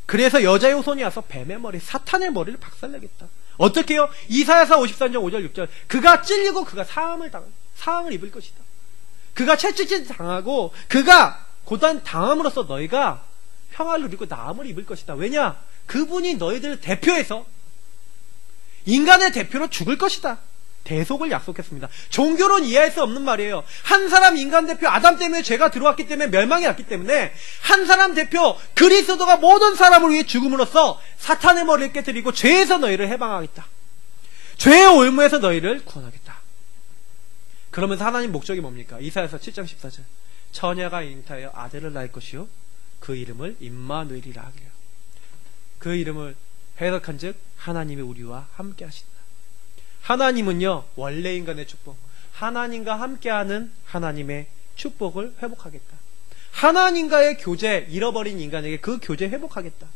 그래서 여자의 후손이 와서 뱀의 머리, 사탄의 머리를 박살내겠다. 어떻게 해요? 이사야서 53장 5절 6절 그가 찔리고 그가 사함을 입을 것이다. 그가 채찍질 당하고 그가 고단 당함으로써 너희가 평화를 누리고 나음을 입을 것이다. 왜냐? 그분이 너희들을 대표해서 인간의 대표로 죽을 것이다. 대속을 약속했습니다. 종교로는 이해할 수 없는 말이에요. 한 사람 인간 대표 아담 때문에 죄가 들어왔기 때문에 멸망이 왔기 때문에 한 사람 대표 그리스도가 모든 사람을 위해 죽음으로써 사탄의 머리를 깨뜨리고 죄에서 너희를 해방하겠다. 죄의 올무에서 너희를 구원하겠다. 그러면서 하나님 목적이 뭡니까? 이사야서 7장 14절 처녀가 잉타하여 아들을 낳을 것이요 그 이름을 임마누엘이라 하기로. 그 이름을 해석한 즉 하나님이 우리와 함께 하신다. 하나님은요, 원래 인간의 축복, 하나님과 함께하는 하나님의 축복을 회복하겠다. 하나님과의 교제, 잃어버린 인간에게 그 교제 회복하겠다.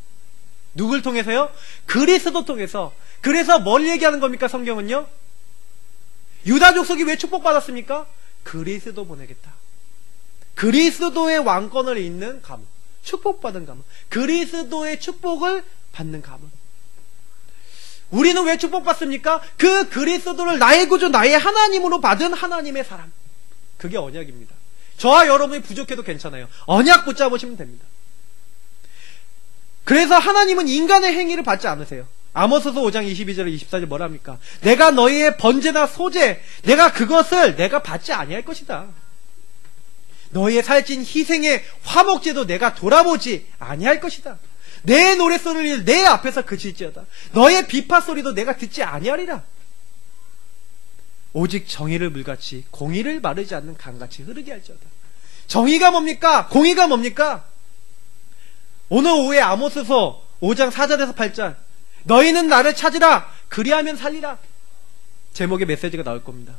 누굴 통해서요? 그리스도 통해서. 그래서 뭘 얘기하는 겁니까, 성경은요? 유다 족속이 왜 축복받았습니까? 그리스도 보내겠다. 그리스도의 왕권을 잇는 가문, 축복받은 가문, 그리스도의 축복을 받는 가문. 우리는 왜 축복받습니까? 그 그리스도를 나의 구주, 나의 하나님으로 받은 하나님의 사람. 그게 언약입니다. 저와 여러분이 부족해도 괜찮아요. 언약 붙잡으시면 됩니다. 그래서 하나님은 인간의 행위를 받지 않으세요. 아모스서 5장 22절 24절 뭐랍니까? 내가 너희의 번제나 소제, 내가 그것을 내가 받지 아니할 것이다. 너희의 살찐 희생의 화목제도 내가 돌아보지 아니할 것이다. 내 노랫소리를 내 앞에서 그칠지어다. 너의 비파소리도 내가 듣지 아니하리라. 오직 정의를 물같이 공의를 마르지 않는 강같이 흐르게 할지어다. 정의가 뭡니까? 공의가 뭡니까? 오늘 오후에 아모스서 5장 4절에서 8절, 너희는 나를 찾으라, 그리하면 살리라. 제목의 메시지가 나올 겁니다.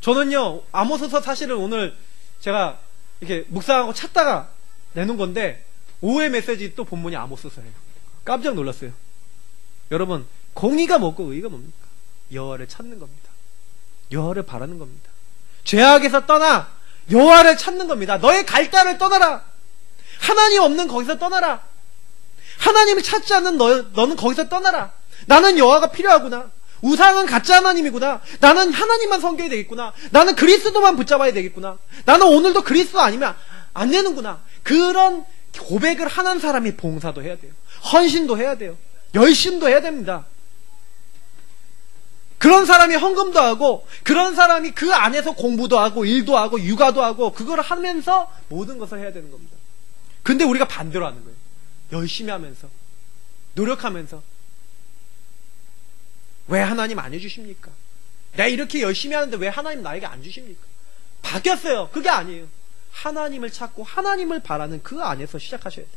저는요, 아모스서 사실은 오늘 제가 이렇게 묵상하고 찾다가 내놓은 건데, 오후의 메시지 또 본문이 아모스서예요. 깜짝 놀랐어요. 여러분, 공의가 뭐고 의의가 뭡니까? 여호와를 찾는 겁니다. 여호와를 바라는 겁니다. 죄악에서 떠나 여호와를 찾는 겁니다. 너의 갈대를 떠나라. 하나님 없는 거기서 떠나라. 하나님을 찾지 않는 너는 거기서 떠나라. 나는 여호와가 필요하구나. 우상은 가짜 하나님이구나. 나는 하나님만 섬겨야 되겠구나. 나는 그리스도만 붙잡아야 되겠구나. 나는 오늘도 그리스도 아니면 안 되는구나. 그런 고백을 하는 사람이 봉사도 해야 돼요. 헌신도 해야 돼요. 열심도 해야 됩니다. 그런 사람이 헌금도 하고, 그런 사람이 그 안에서 공부도 하고 일도 하고 육아도 하고 그걸 하면서 모든 것을 해야 되는 겁니다. 근데 우리가 반대로 하는 거예요. 열심히 하면서, 노력하면서. 왜 하나님 안 해주십니까? 내가 이렇게 열심히 하는데 왜 하나님 나에게 안 주십니까? 바뀌었어요. 그게 아니에요. 하나님을 찾고 하나님을 바라는 그 안에서 시작하셔야 돼요.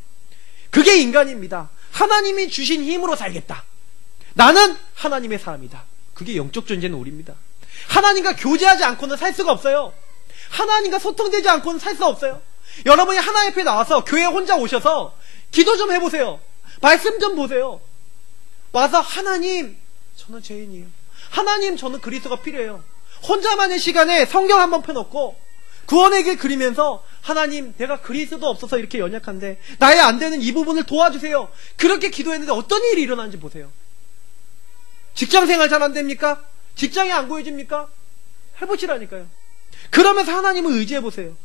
그게 인간입니다. 하나님이 주신 힘으로 살겠다. 나는 하나님의 사람이다. 그게 영적 존재는 우리입니다. 하나님과 교제하지 않고는 살 수가 없어요. 하나님과 소통되지 않고는 살 수 없어요. 여러분이 하나님 앞에 나와서 교회 혼자 오셔서 기도 좀 해보세요. 말씀 좀 보세요. 와서 하나님, 저는 죄인이에요. 하나님, 저는 그리스도가 필요해요. 혼자만의 시간에 성경 한번 펴놓고 구원의 길 그리면서 하나님, 내가 그리스도 없어서 이렇게 연약한데 나의 안 되는 이 부분을 도와주세요. 그렇게 기도했는데 어떤 일이 일어나는지 보세요. 직장생활 잘 안 됩니까? 직장이 안 구해집니까? 해보시라니까요. 그러면서 하나님을 의지해보세요.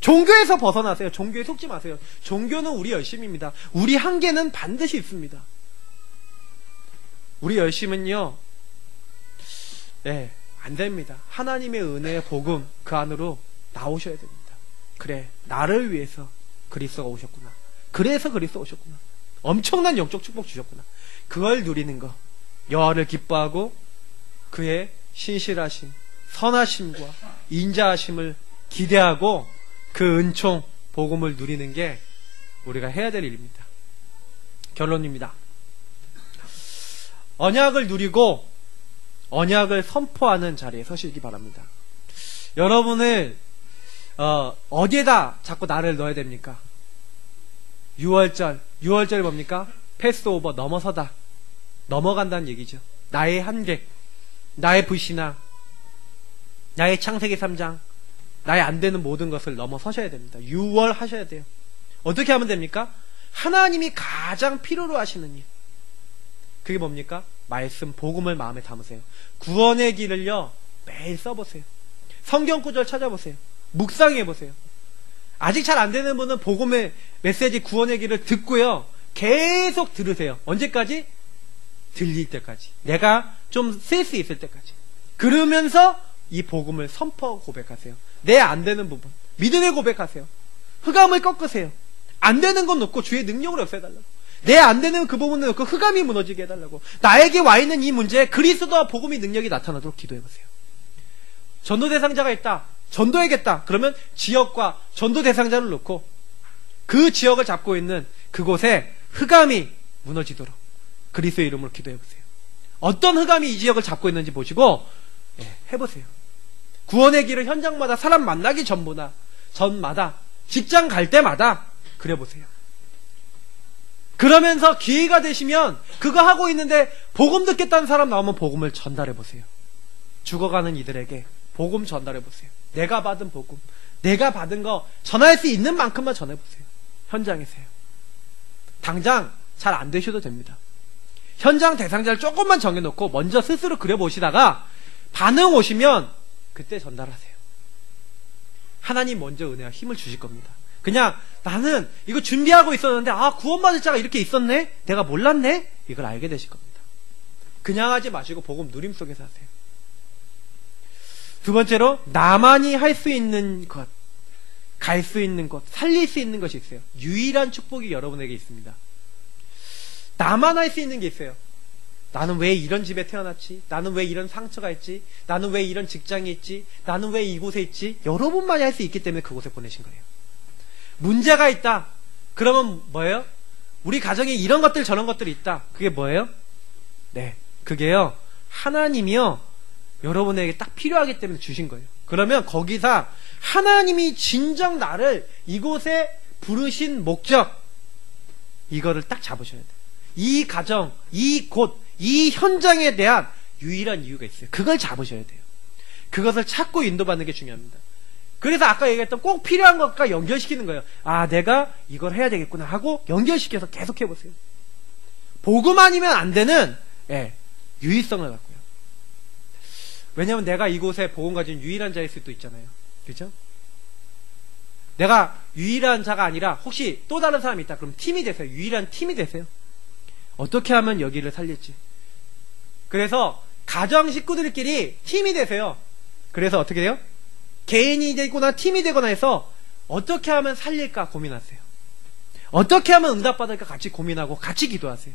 종교에서 벗어나세요. 종교에 속지 마세요. 종교는 우리 열심입니다. 우리 한계는 반드시 있습니다. 우리 열심은요, 네, 안 됩니다. 하나님의 은혜의 복음 그 안으로 나오셔야 됩니다. 그래, 나를 위해서 그리스도가 오셨구나. 그래서 그리스도 오셨구나. 엄청난 영적 축복 주셨구나. 그걸 누리는 거, 여호와를 기뻐하고 그의 신실하심, 선하심과 인자하심을 기대하고 그 은총, 복음을 누리는 게 우리가 해야 될 일입니다. 결론입니다. 언약을 누리고 언약을 선포하는 자리에 서시기 바랍니다. 여러분을 어디에다 자꾸 나를 넣어야 됩니까? 6월절이 뭡니까? 패스오버, 넘어서다. 넘어간다는 얘기죠. 나의 한계, 나의 불신앙, 나의 창세기 3장, 나의 안 되는 모든 것을 넘어서셔야 됩니다. 6월 하셔야 돼요. 어떻게 하면 됩니까? 하나님이 가장 필요로 하시는 일. 그게 뭡니까? 말씀, 복음을 마음에 담으세요. 구원의 길을요, 매일 써보세요. 성경 구절 찾아보세요. 묵상해보세요. 아직 잘 안 되는 분은 복음의 메시지, 구원의 길을 듣고요, 계속 들으세요. 언제까지? 들릴 때까지. 내가 좀 쓸 수 있을 때까지. 그러면서 이 복음을 선포하고 고백하세요. 내 안 되는 부분, 믿음의 고백하세요. 흑암을 꺾으세요. 안 되는 건 놓고 주의 능력을 없애달라고. 내 안 되는 그 부분을 놓고 흑암이 무너지게 해달라고. 나에게 와 있는 이 문제에 그리스도와 복음의 능력이 나타나도록 기도해보세요. 전도 대상자가 있다, 전도해야겠다. 그러면 지역과 전도 대상자를 놓고 그 지역을 잡고 있는 그곳에 흑암이 무너지도록 그리스도의 이름으로 기도해보세요. 어떤 흑암이 이 지역을 잡고 있는지 보시고 해보세요. 구원의 길을 현장마다 사람 만나기 전마다 직장 갈 때마다 그려보세요. 그러면서 기회가 되시면 그거 하고 있는데 복음 듣겠다는 사람 나오면 복음을 전달해보세요. 죽어가는 이들에게 복음 전달해 보세요. 내가 받은 복음, 내가 받은 거 전할 수 있는 만큼만 전해 보세요. 현장에서요. 당장 잘 안 되셔도 됩니다. 현장 대상자를 조금만 정해놓고 먼저 스스로 그려보시다가 반응 오시면 그때 전달하세요. 하나님 먼저 은혜와 힘을 주실 겁니다. 그냥 나는 이거 준비하고 있었는데 구원받을 자가 이렇게 있었네? 내가 몰랐네? 이걸 알게 되실 겁니다. 그냥 하지 마시고 복음 누림 속에서 하세요. 두 번째로 나만이 할 수 있는 것, 갈 수 있는 것, 살릴 수 있는 것이 있어요. 유일한 축복이 여러분에게 있습니다. 나만 할 수 있는 게 있어요. 나는 왜 이런 집에 태어났지? 나는 왜 이런 상처가 있지? 나는 왜 이런 직장이 있지? 나는 왜 이곳에 있지? 여러분만이 할 수 있기 때문에 그곳에 보내신 거예요. 문제가 있다. 그러면 뭐예요? 우리 가정에 이런 것들 저런 것들이 있다. 그게 뭐예요? 네, 그게요, 하나님이요 여러분에게 딱 필요하기 때문에 주신 거예요. 그러면 거기서 하나님이 진정 나를 이곳에 부르신 목적, 이거를 딱 잡으셔야 돼요. 이 가정, 이 곳, 이 현장에 대한 유일한 이유가 있어요. 그걸 잡으셔야 돼요. 그것을 찾고 인도받는 게 중요합니다. 그래서 아까 얘기했던 꼭 필요한 것과 연결시키는 거예요. 내가 이걸 해야 되겠구나 하고 연결시켜서 계속 해보세요. 복음 아니면 안 되는 유일성을 갖고요. 왜냐하면 내가 이곳에 복음 가진 유일한 자일 수도 있잖아요. 그렇죠? 내가 유일한 자가 아니라 혹시 또 다른 사람이 있다. 그럼 팀이 되세요. 유일한 팀이 되세요. 어떻게 하면 여기를 살릴지. 그래서 가정 식구들끼리 팀이 되세요. 그래서 어떻게 돼요? 개인이 되거나 팀이 되거나 해서 어떻게 하면 살릴까 고민하세요. 어떻게 하면 응답받을까 같이 고민하고 같이 기도하세요.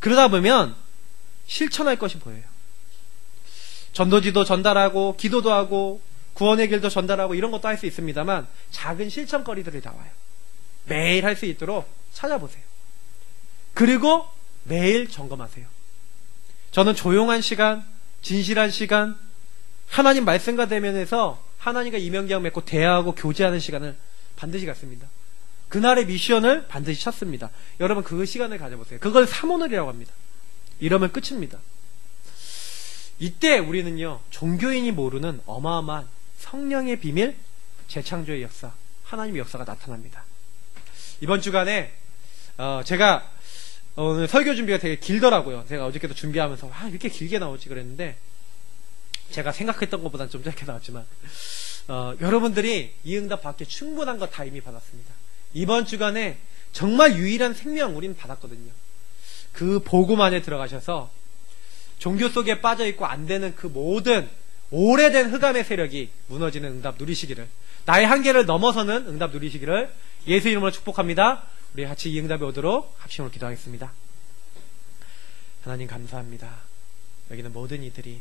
그러다 보면 실천할 것이 보여요. 전도지도 전달하고 기도도 하고 구원의 길도 전달하고 이런 것도 할 수 있습니다만 작은 실천거리들이 나와요. 매일 할 수 있도록 찾아보세요. 그리고 매일 점검하세요. 저는 조용한 시간, 진실한 시간, 하나님 말씀과 대면해서 하나님과 이면계약 맺고 대화하고 교제하는 시간을 반드시 갖습니다. 그날의 미션을 반드시 찾습니다. 여러분 그 시간을 가져보세요. 그걸 사모늘이라고 합니다. 이러면 끝입니다. 이때 우리는요, 종교인이 모르는 어마어마한 성령의 비밀, 재창조의 역사, 하나님의 역사가 나타납니다. 이번 주간에 제가 오늘 설교 준비가 되게 길더라고요. 제가 어저께도 준비하면서 이렇게 길게 나오지 그랬는데 제가 생각했던 것보다는 좀 짧게 나왔지만 여러분들이 이 응답 받기에 충분한 거 다 이미 받았습니다. 이번 주간에 정말 유일한 생명 우리는 받았거든요. 그 복음 안에 들어가셔서 종교 속에 빠져있고 안 되는 그 모든 오래된 흑암의 세력이 무너지는 응답 누리시기를, 나의 한계를 넘어서는 응답 누리시기를 예수 이름으로 축복합니다. 우리 같이 이 응답이 오도록 합심으로 기도하겠습니다. 하나님 감사합니다. 여기는 모든 이들이